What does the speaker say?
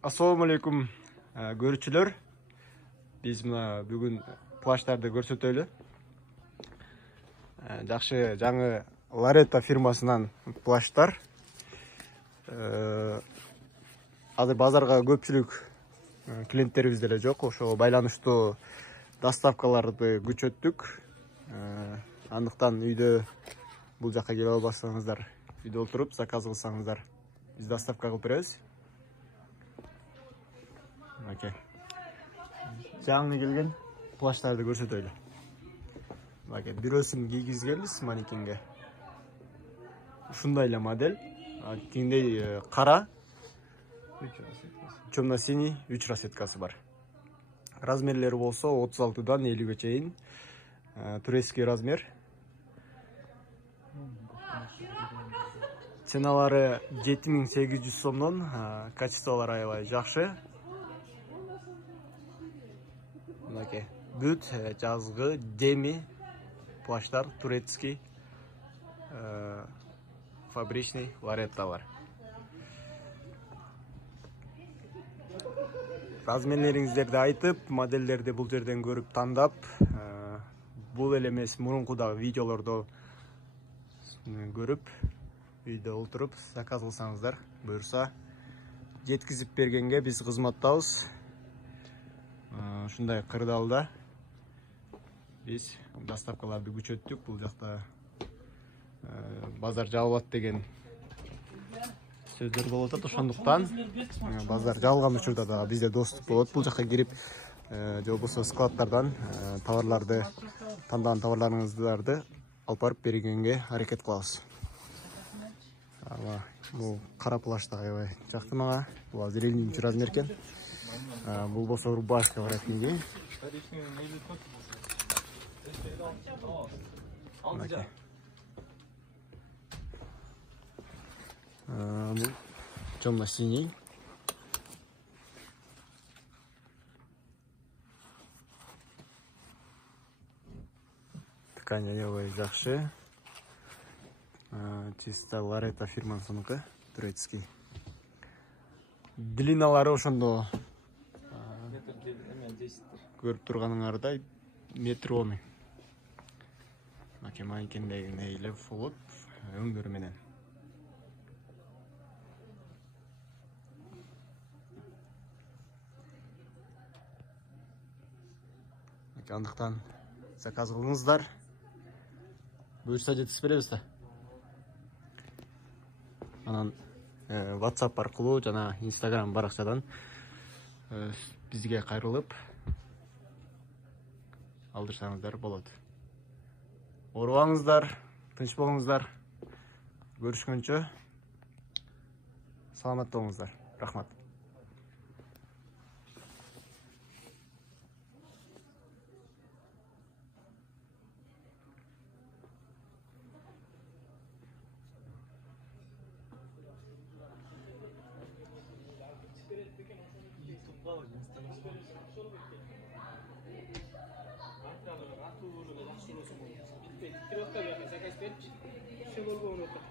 Assalamu alaikum görүүчүлөр. Биз мына бүгүн плаждарды көрсөтөлү. Жакшы жаңы Ларета фирмасынан плаждар. Азыр базарга көпчүлүк клиенттерибиз деле жок. Ошого байланыштуу доставкаларды күчөттүк. Андыктан үйдө бул жакка келе албасаңыздар, үйдө отуруп заказ кылсаңыздар, биз доставка кылып беребиз. Окей. Жаңы келген плаждарды көрсөтөлү. Окей, бирөөсүн кийгизгенбиз манекенге. Ушундай эле модель. Кийиндей кара, темно-синий 3 розеткасы бар. Размерлери болсо 36дан 50ге чейин. Турецкий размер. Ценалары 7800 сомдон, качестволары аябай жакшы. Бүт жазгы деми плаждар турецкий фабричный Ларета бар. Размерлериңиздерди айтып, модельдерди бул жерден көрүп тандап, бул эле эмес мурункудагы видеолордо көрүп, үйдө отуруп заказ кылсаңыздар, буюрса жеткизип бергенге биз кызматтабыз. Ушундай кырдаалда биз доставкаларды күчөттүк. Бул жакта базар жабылат деген сөздөр болуп атат. Ошондуктан базар жабылган учурда да бизде доступ болот. Бул жакка кирип, же болбосо складтардан товарларды, тандаган товарларыңыздарды алып барып бергенге аракет кылабыз. Бул кара плажда аябай жакты мага. Бул азыр 50 размер экен. Бул болсо рубашка воротниги. Бул темно-синий. Ткань аябай жакшы. Чисто Ларета фирмасыныкы, турецкий. Длиналары ошондо көрүп турганыңардай метр 10. Манекендегидей эле болот, өңдөрү менен. Андыктан заказ кылыңыздар. Буюрса жеткизип беребиз да. Анан WhatsApp аркылуу жана Instagram баракчадан бизге кайрылып алдырсаңыздар болот. Оорубаңыздар, тынч болуңуздар. Көрүшкөнчө саламат болуңуздар. Рахмат. Creo que había que sacar sketch, se volvió uno.